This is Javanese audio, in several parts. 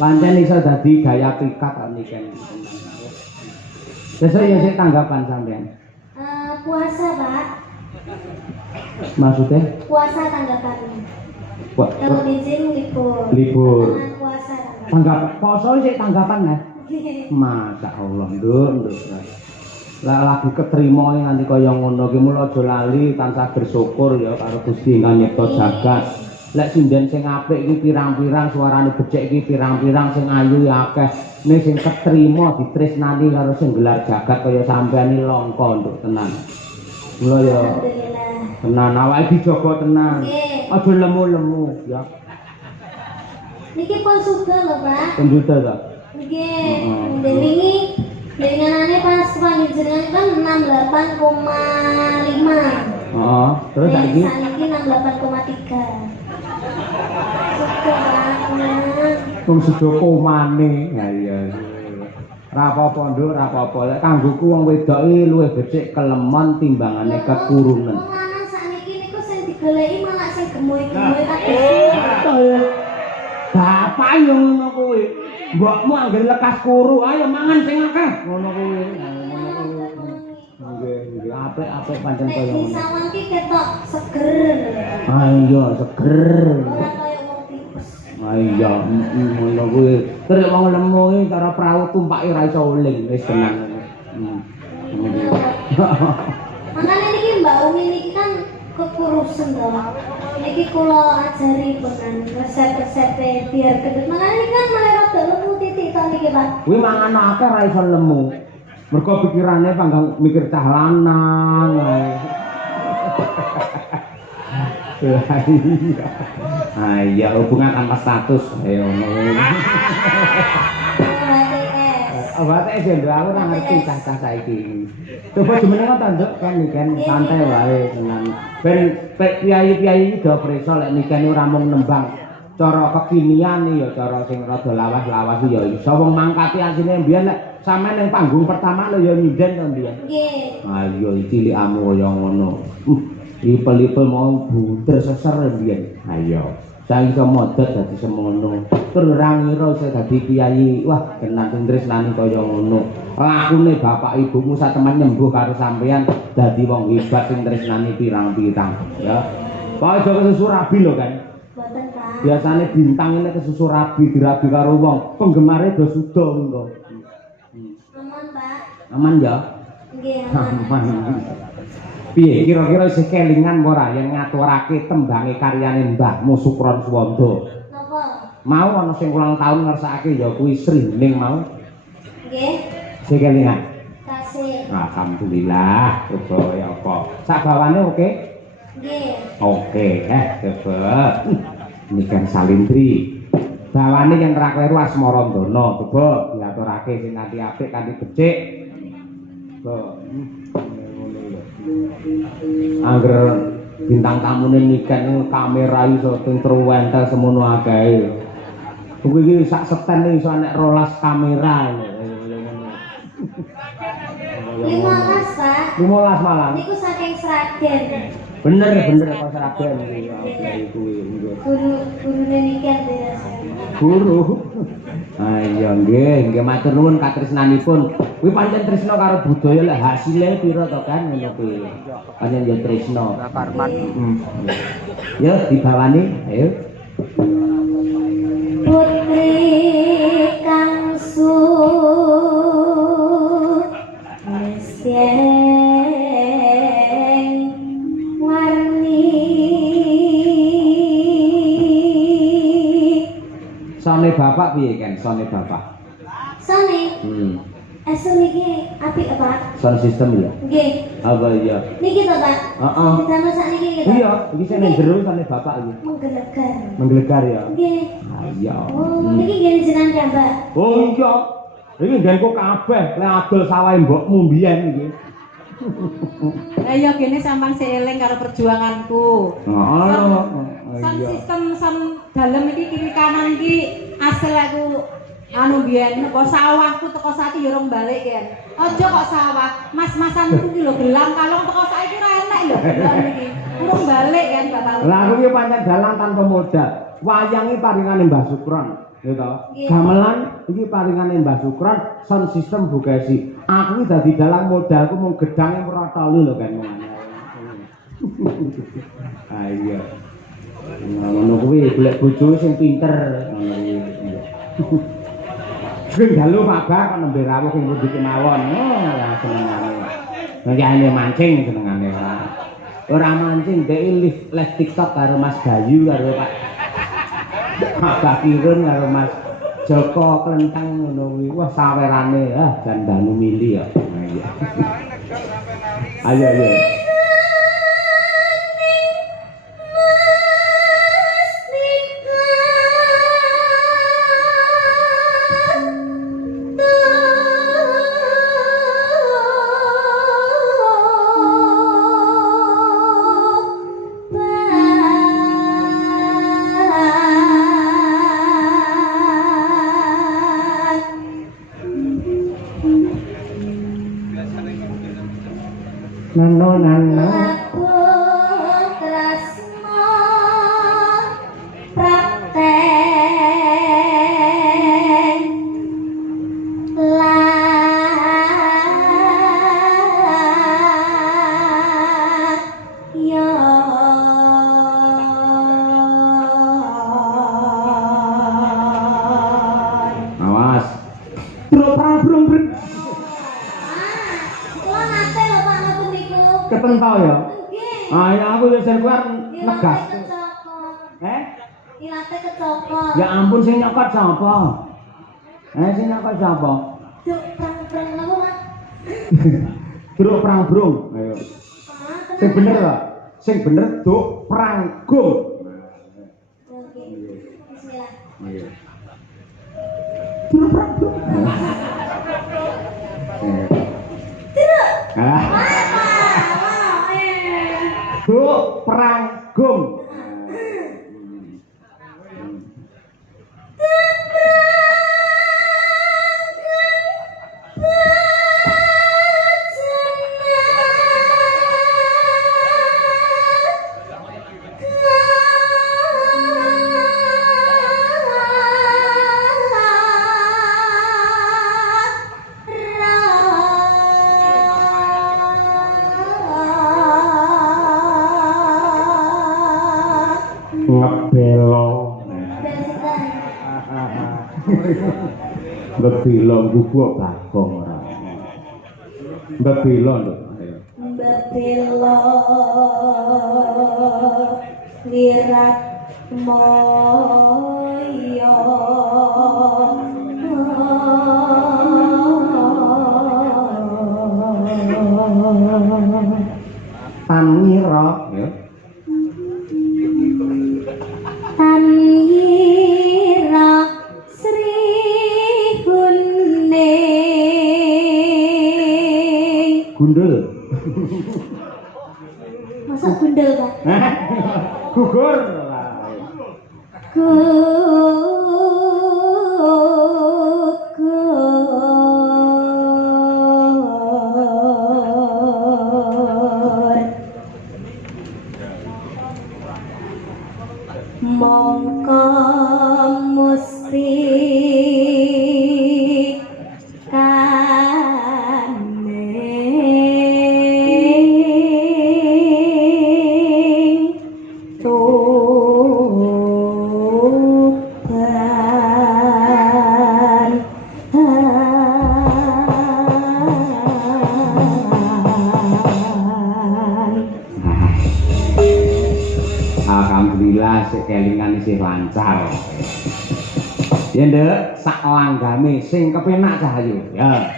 Pancen iso dadi gaya pikat kok niken. Besok ya sik tanggapan sampean. Puasa, Pak. Maksudnya? Puasa tanggapannya. Kalau izin libur. Libur. Puasa Tanggap poso sik tanggapan ya. Masya Allah, nduk. Lah lagi ketrima nganti kaya ngono ki mulo aja lali tansah bersyukur ya karo Gusti ingkang nyipta jagat. Lek sinden sing apik iki pirang-pirang suarane becik iki pirang-pirang sing ayu ya akeh. Nek sing ketrima ditresnani karo sing gelar jagat kaya sampean iki langka nduk tenan. Mula ya tenan awake dijaga tenan. Aja lemu-lemu ya. Niki pun sudah lho, Pak. Penjuta ta? Nggih. Wingi denganane pas panjenengan kan 68,5. Heeh. Terus saiki? Saiki 68,3. Sudah, Pak. Wong sedo komane. Ya iya. Ra apa-apa nduk, ra apa-apa. Lek kanggoku wong wedok iki luwih becik kelemon timbangane kekurunan. Wong lanang sakniki niku sing digoleki malah sing gemoy-gemoy kabeh. Bapak yo ngono kuwi. Mbokmu anggere lekas kuru, ayo mangan sing akeh. Ngono kuwi. Nggih, apik pancen kaya ngono. Nek sawang ki ketok seger. Ayo seger. Ora kaya wong tipes. Ayo, ngono kuwi. Terus wong lemu iki cara prau tumpake ora iso uling, wis tenang. Makane niki Mbak Umi niki kan kekurusan to. Niki kula ajari penan resep-resep biar gendut. Makane niki kan malah rada lemu titik to niki, Pak. Kuwi mangan akeh ora iso lemu. Mergo pikirane panggang mikir cah lanang ae. Iya, hubungan tanpa status. Ayo ngono. Awake jendel aku ora ngerti cah-cah saiki. Coba jumeneng ta, Nduk, kan niken santai wae tenan. Ben piyayi-piyayi iki do preso lek niken ora mung nembang cara kekinian ya cara sing rada lawas-lawas ya iso wong mangkati asline mbiyen nek sampean ning panggung pertama lho ya nyinden to mbiyen. Nggih. Ah iya cilikamu kaya ngono. Lipel-lipel mau buter seser mbiyen. Ayo. Saya iso modot dadi semono. Terus ora ngira iso dadi kiai. Wah, tenan tresnani kaya ngono. Lakune bapak ibumu satemen nyembuh karo sampean dadi wong hebat sing tresnani pirang-pirang, ya. Kok aja kesusu rabi lho kan. Mboten, Pak. Biasane bintang ini kesusu rabi dirabi karo wong, penggemare do sudo engko. Aman, Pak. Aman ya? Nggih, Aman. Piye kira-kira isih kelingan ora yen ngaturake tembange karyane Mbahmu Sukron Suwanda? Napa? Mau ana sing ulang tahun ngersakake ya kuwi Srining mau. Nggih. Isih kelingan. Tasih. Alhamdulillah, coba ya apa. Sak bawane oke? Nggih. Oke, coba. Ini kan Salindri. Bawane yen ra kleru Asmarandana, coba diaturake sing kanthi apik, kanthi becik. Coba. Angger bintang tamune niken kamera iso truwentel semono akeh. Kuwi iki sak seten iso nek 12 kamera. 15, Pak. 15 malam. Niku saking Sragen. Bener kok Sragen iki kuwi. Gurune niki beres. Guru. Ayo nggih matur nuwun katresnanipun. Kuwi pancen tresna karo budaya lek hasile pira to kan ngono kuwi. Pancen ya tresna. Ya dibawani, ayo. Putri Kangsu Mesyeng warni Sone bapak piye kan sone bapak? Sone. Esu niki apik Pak. Sound system ya? Nggih. Apa iya? Niki to Pak. Heeh. Ditambah sak niki nggih. Iya, iki sing ning jero sone bapak iki. Menggelegar. Menggelegar ya? Nggih. Iya. Oh, niki nggih jenengan gambar. Oh iya. Iki nggenku kabeh lek adol sawahe mbokmu mbiyen iki. Lah ya kene sampean seeling karo perjuanganku. Heeh. Sound sistem sound dalem iki kiri kanan iki asal aku anu biyen kok sawahku teko saiki ya urung balik kan. Aja kok sawah, mas-masanku iki lho gelang kalong teko saiki ora enek lho gelang iki. Urung balik kan Bapak. Lah aku iki pancen dalan tanpa modal. Wayang iki paringane Mbah Sukron, ya to. Gamelan iki paringane Mbah Sukron, sound system Bugesi. Aku iki dadi dalang modalku mung gedhange protoli lho kan ngono. Ah iya. Ngono kuwi golek bojo sing pinter ngono kuwi. Sing dalu Pak Bak kok nembe rawuh sing kudu kemawon. Oh, ya senengane. Ngene mancing senengane ora. Ora mancing dhek les TikTok karo Mas Bayu karo Pak Kirun karo Mas Joko Klentang ngono kuwi. Wah sawerane dandanu mili ya. Ayo ayo. Nano nano aku tresno praktek ya awas brong ketentau ya? Ah ya aku wis keluar negas. Ilate kecokot. Ya ampun sing nyokot sapa? Sing nyokot sapa? Duk prang-prang napa, Mas? Druk prangbrung. Ayo. Sing bener lho. Sing bener duk pranggung. Oke. Bismillah. Ayo. Druk prangbrung. Ah. Duk pranggung. Ngebelo. Ngebelo gubuk bagong ora. Ngebelo lho. Bebelo lirat moyo Tanira ya. Tanira Sri Huning Gundul. masa gundel Pak? Gugur. Mongko musti kaning tuban Alhamdulillah kelingan isih lancar. Ya ndek sak langgame sing kepenak Cahayu. Ya.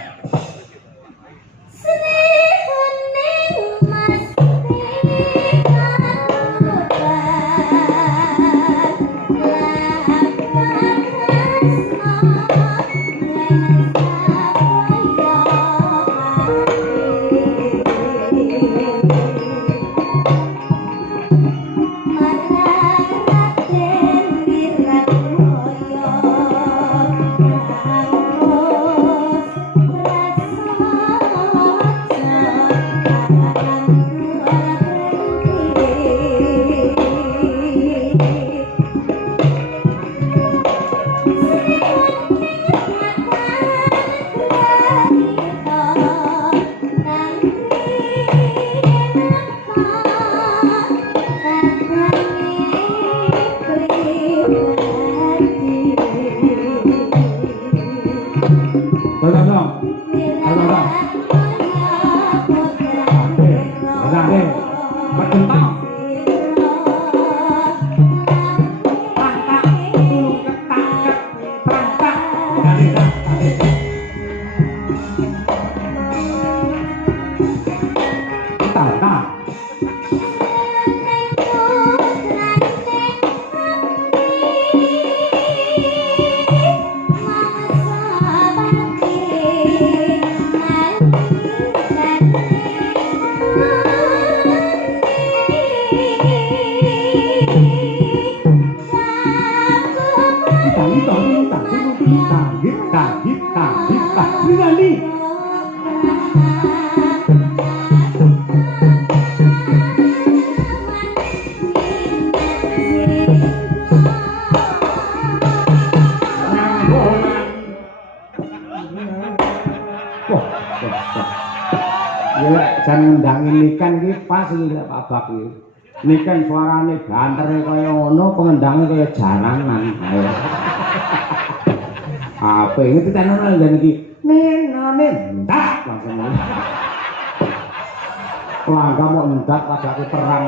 Terus Jan ngendangin nikan iki pas iki Pak Bak iki. Nikan suarane bantere kaya ngono, pengendange kaya jaranan. Ayo. Apa iki titenono jan iki? Nenone ndak langsung. Langga mau ndak padake perang.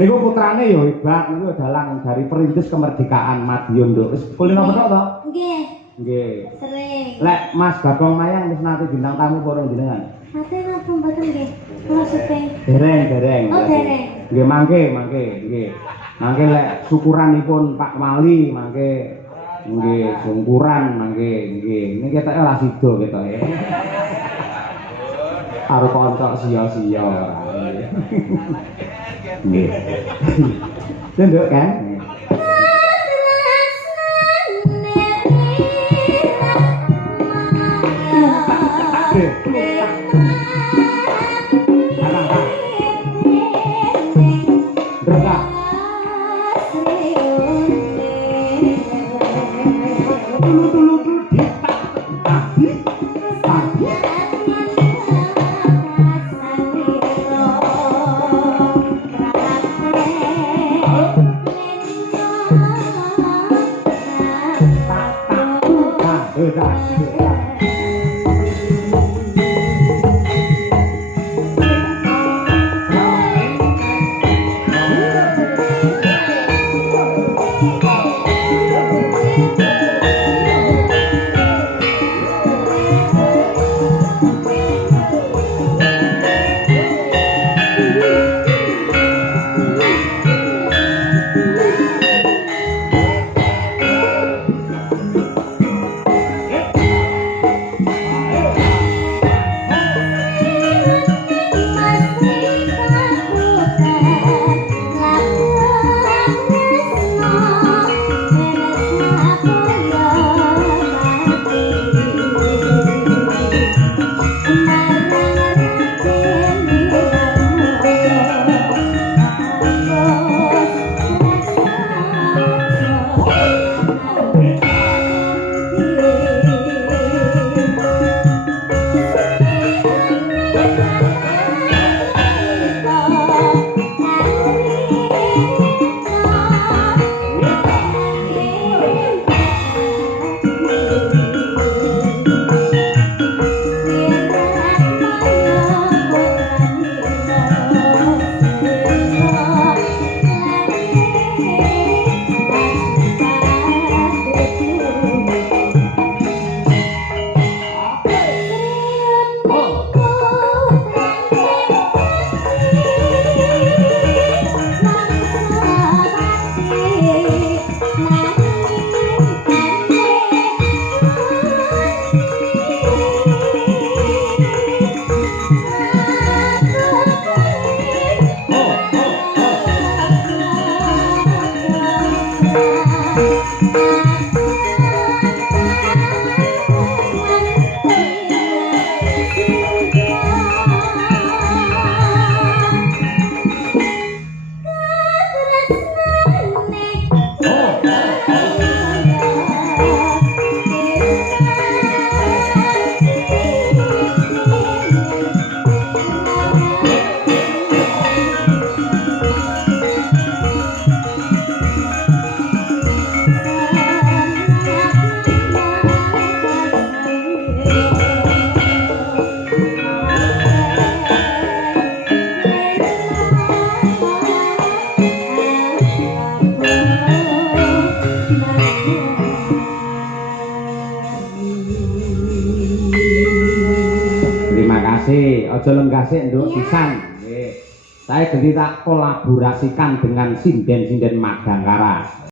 Niku putrane ya hebat, niku dalang dari perintis kemerdekaan Madiun Nduk. Wis kulino petok to? Nggih. Nggih. Sering. Lek Mas Bagong Mayang wis nate bintang tamu para jenengan. Ate napa mboten nggih? Maksudnya Dereng. Oh, dereng. Nggih mangke, nggih. Mangke lek syukuranipun Pak Wali mangke nggih syukuran mangke nggih. Niki ketoke ora sida ketoke. Karo kanca sia-sia. Nggih. Nduk kan? Aja lenggasik nduk pisan. Nggih. Saya ganti tak kolaborasikan dengan sinden-sinden Madangkara.